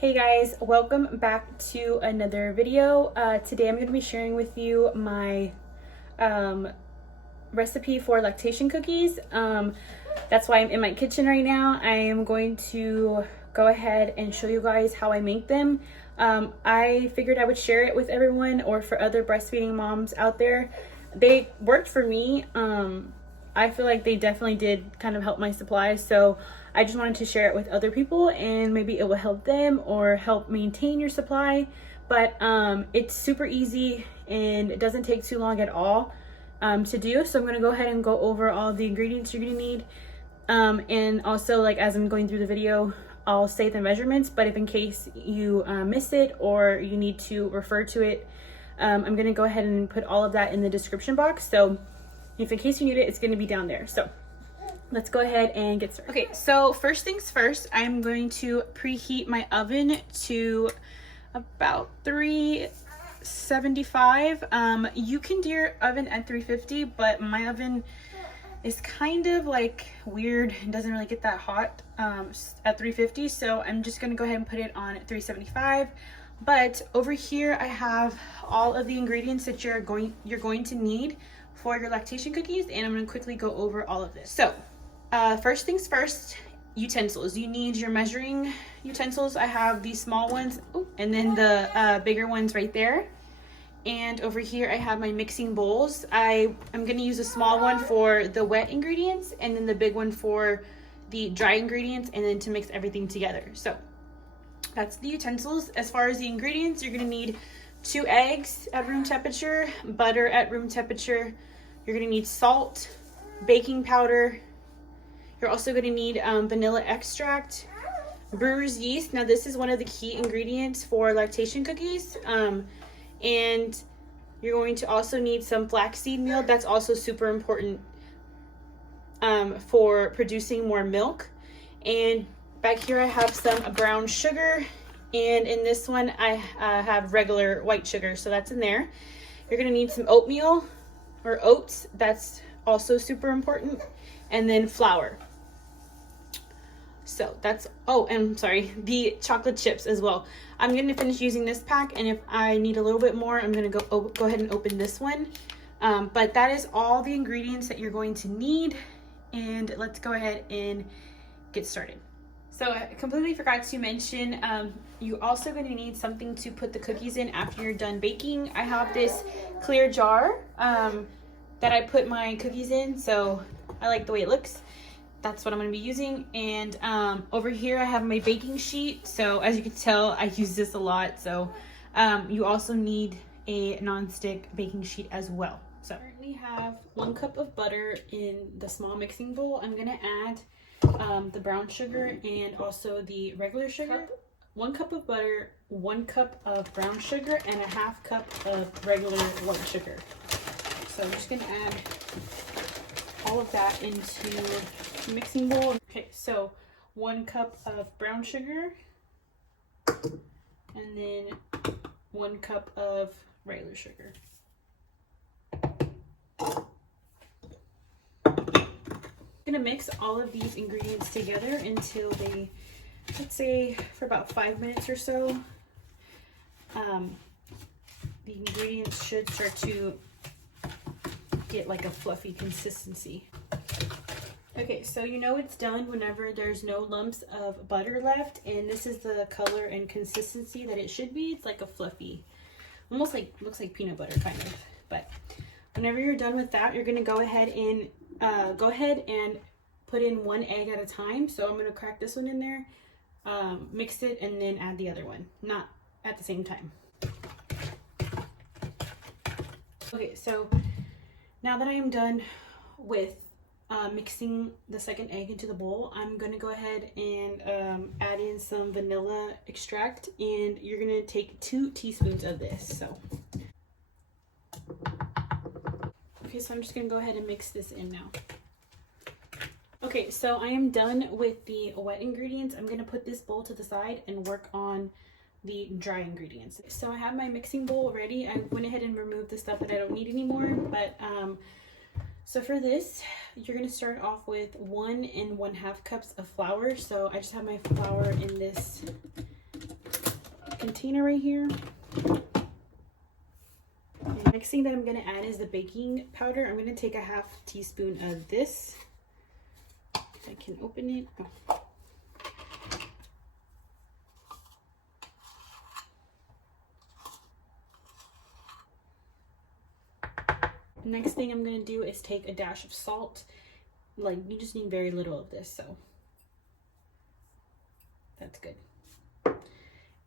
Hey guys, welcome back to another video. Today I'm going to be sharing with you my recipe for lactation cookies. That's why I'm in my kitchen right now. I am going to go ahead and show you guys how I make them. I figured I would share it with everyone or for other breastfeeding moms out there. They worked for me. I feel like they definitely did kind of help my supply, so I just wanted to share it with other people and maybe it will help them or help maintain your supply. But it's super easy and it doesn't take too long at all to do. So I'm going to go ahead and go over all the ingredients you're going to need. And also, like, as I'm going through the video, I'll say the measurements, but if in case you miss it or you need to refer to it, I'm going to go ahead and put all of that in the description box. So if in case you need it, it's going to be down there. So let's go ahead and get started. Okay, so first things first, I'm going to preheat my oven to about 375. You can do your oven at 350, but my oven is kind of like weird and doesn't really get that hot at 350. So I'm just going to go ahead and put it on 375. But over here, I have all of the ingredients that you're going to need for your lactation cookies, and I'm going to quickly go over all of this. So first things first, utensils. You need your measuring utensils. I have these small ones, and then the bigger ones right there. And over here I have my mixing bowls. I'm going to use a small one for the wet ingredients and then the big one for the dry ingredients, and then to mix everything together. So that's the utensils. As far as the ingredients, you're going to need 2 eggs at room temperature, butter at room temperature. You're going to need salt, baking powder. You're also going to need vanilla extract, brewer's yeast. Now this is one of the key ingredients for lactation cookies. And you're going to also need some flaxseed meal. That's also super important for producing more milk. And back here I have some brown sugar. And in this one I have regular white sugar, so that's in there. You're going to need some oatmeal or oats. That's also super important. And then flour. So that's, and sorry, the chocolate chips as well. I'm going to finish using this pack, and if I need a little bit more, I'm going to go ahead and open this one. But that is all the ingredients that you're going to need, and let's go ahead and get started. So I completely forgot to mention, you're also going to need something to put the cookies in after you're done baking. I have this clear jar that I put my cookies in, so I like the way it looks. That's what I'm going to be using. And over here I have my baking sheet. So as you can tell, I use this a lot. So you also need a non-stick baking sheet as well. So I currently have 1 cup of butter in the small mixing bowl. I'm going to add the brown sugar and also the regular sugar. 1 cup of butter, 1 cup of brown sugar, and a 1/2 cup of regular white sugar. So I'm just going to add all of that into the mixing bowl. Okay, so 1 cup of brown sugar and then 1 cup of regular sugar. I'm gonna mix all of these ingredients together until they, let's say, for about 5 minutes or so. The ingredients should start to get like a fluffy consistency. Okay, so you know it's done whenever there's no lumps of butter left, and this is the color and consistency that it should be. It's like a fluffy, almost like, looks like peanut butter kind of. But whenever you're done with that, you're gonna go ahead and put in 1 egg at a time. So I'm gonna crack this one in there, mix it, and then add the other one, not at the same time. Okay, so now that I am done with mixing the second egg into the bowl, I'm going to go ahead and add in some vanilla extract, and you're going to take 2 teaspoons of this. So, okay, so I'm just going to go ahead and mix this in now. Okay, so I am done with the wet ingredients. I'm going to put this bowl to the side and work on the dry ingredients. So I have my mixing bowl ready. I went ahead and removed the stuff that I don't need anymore, but so for this, you're going to start off with 1 and 1/2 cups of flour. So I just have my flour in this container right here. The next thing that I'm going to add is the baking powder. I'm going to take a 1/2 teaspoon of this. If I can open it. Oh. Next thing I'm going to do is take a dash of salt. Like, you just need very little of this, so that's good.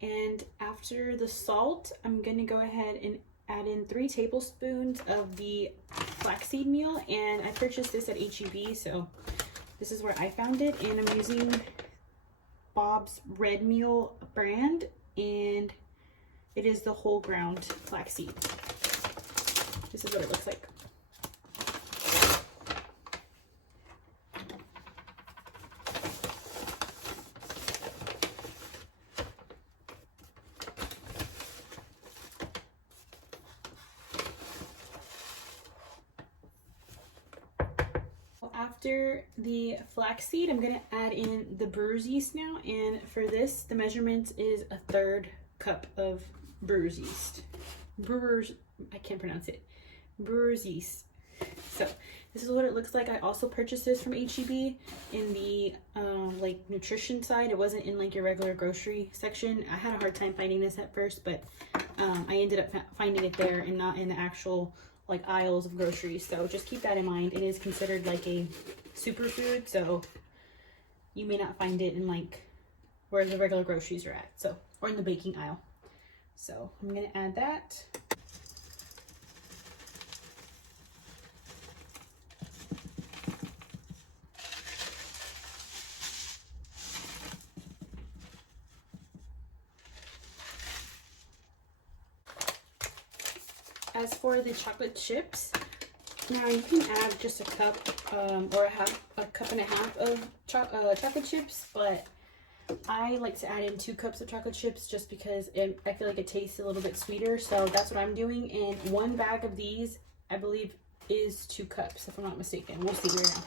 And after the salt, I'm going to go ahead and add in 3 tablespoons of the Flaxseed Meal, and I purchased this at HEB, so this is where I found it, and I'm using Bob's Red Meal brand, and it is the whole ground flaxseed. This is what it looks like. After the flaxseed, I'm going to add in the brewer's yeast now, and for this, the measurement is 1/3 cup of brewer's yeast. I can't pronounce it. Brewer's yeast. So this is what it looks like. I also purchased this from HEB in the like nutrition side. It wasn't in like your regular grocery section. I had a hard time finding this at first, but I ended up finding it there and not in the actual like aisles of groceries. So just keep that in mind. It is considered like a superfood, so you may not find it in like where the regular groceries are at, so, or in the baking aisle. So I'm gonna add that. As for the chocolate chips, now you can add just a cup or a cup and a half of chocolate chips, but I like to add in 2 cups of chocolate chips just because I feel like it tastes a little bit sweeter. So that's what I'm doing. And 1 bag of these, I believe, is 2 cups, if I'm not mistaken. We'll see right now.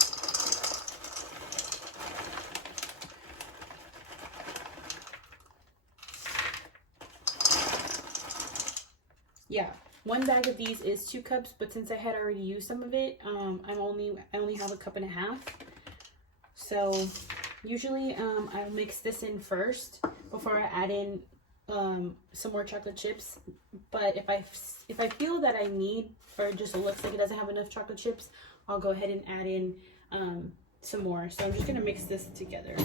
Yeah. 1 bag of these is 2 cups, but since I had already used some of it, I only have a cup and a half. So usually I'll mix this in first before I add in some more chocolate chips. But if I feel that I need, or just looks like it doesn't have enough chocolate chips, I'll go ahead and add in some more. So I'm just gonna mix this together.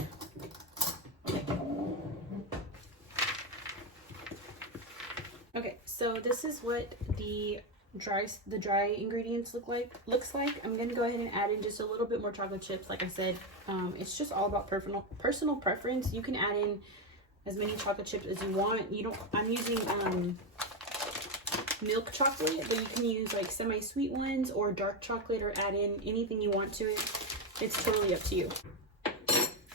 Okay, so this is what the dry ingredients looks like. I'm gonna go ahead and add in just a little bit more chocolate chips. Like I said, it's just all about personal preference. You can add in as many chocolate chips as you want. I'm using milk chocolate, but you can use like semi-sweet ones or dark chocolate, or add in anything you want to it. It's totally up to you.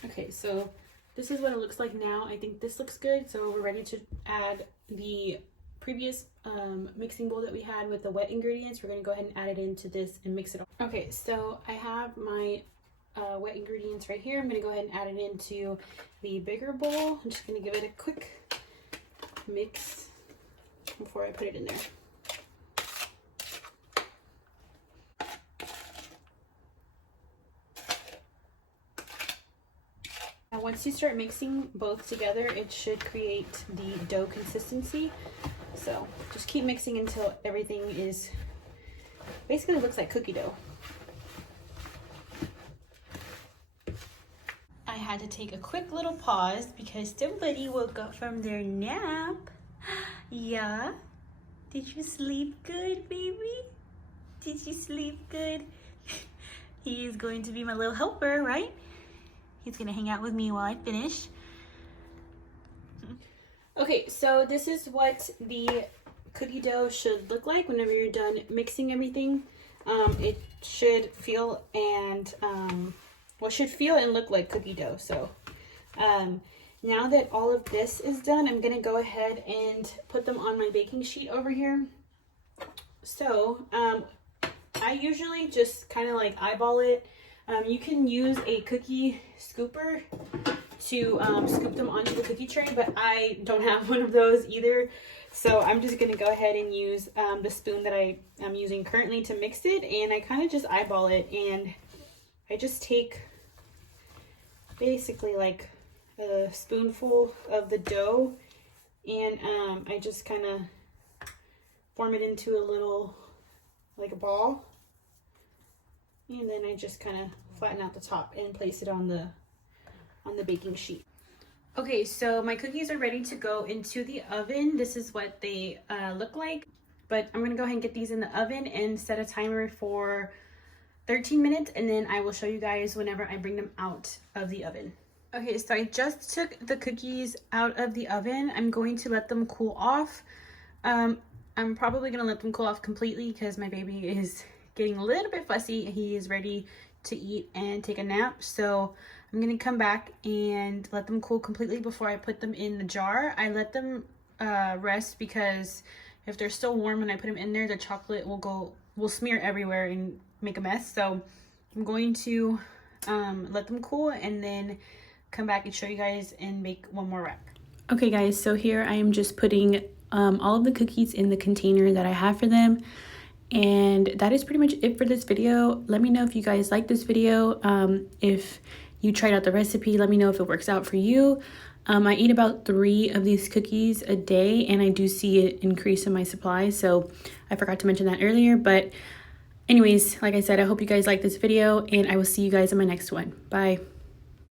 Okay, so this is what it looks like now. I think this looks good, so we're ready to add the previous mixing bowl that we had with the wet ingredients. We're going to go ahead and add it into this and mix it up. Okay, so I have my wet ingredients right here. I'm going to go ahead and add it into the bigger bowl. I'm just going to give it a quick mix before I put it in there. Now once you start mixing both together, it should create the dough consistency. So just keep mixing until everything is basically looks like cookie dough. I had to take a quick little pause because somebody woke up from their nap. Yeah? Did you sleep good, baby? Did you sleep good? He is going to be my little helper, right? He's gonna hang out with me while I finish. Okay, so this is what the cookie dough should look like whenever you're done mixing everything. It should feel and look like cookie dough. So now that all of this is done, I'm gonna go ahead and put them on my baking sheet over here. So I usually just kind of like eyeball it. You can use a cookie scooper to scoop them onto the cookie tray, but I don't have one of those either. So I'm just gonna go ahead and use the spoon that I am using currently to mix it, and I kind of just eyeball it, and I just take basically like a spoonful of the dough, and I just kind of form it into a little, like a ball, and then I just kind of flatten out the top and place it on the baking sheet. Okay, so my cookies are ready to go into the oven. This is what they look like, but I'm gonna go ahead and get these in the oven and set a timer for 13 minutes, and then I will show you guys whenever I bring them out of the oven. Okay, so I just took the cookies out of the oven. I'm going to let them cool off. I'm probably gonna let them cool off completely because my baby is getting a little bit fussy. He is ready to eat and take a nap, so I'm gonna come back and let them cool completely before I put them in the jar. I let them rest because if they're still warm when I put them in there, the chocolate will smear everywhere and make a mess. So I'm going to let them cool and then come back and show you guys and make one more wrap. Okay guys, so here I am just putting all of the cookies in the container that I have for them, and that is pretty much it for this video. Let me know if you guys like this video. If you tried out the recipe, let me know if it works out for you. I eat about 3 of these cookies a day, and I do see an increase in my supply, so I forgot to mention that earlier. But anyways, like I said, I hope you guys like this video, and I will see you guys in my next one. Bye.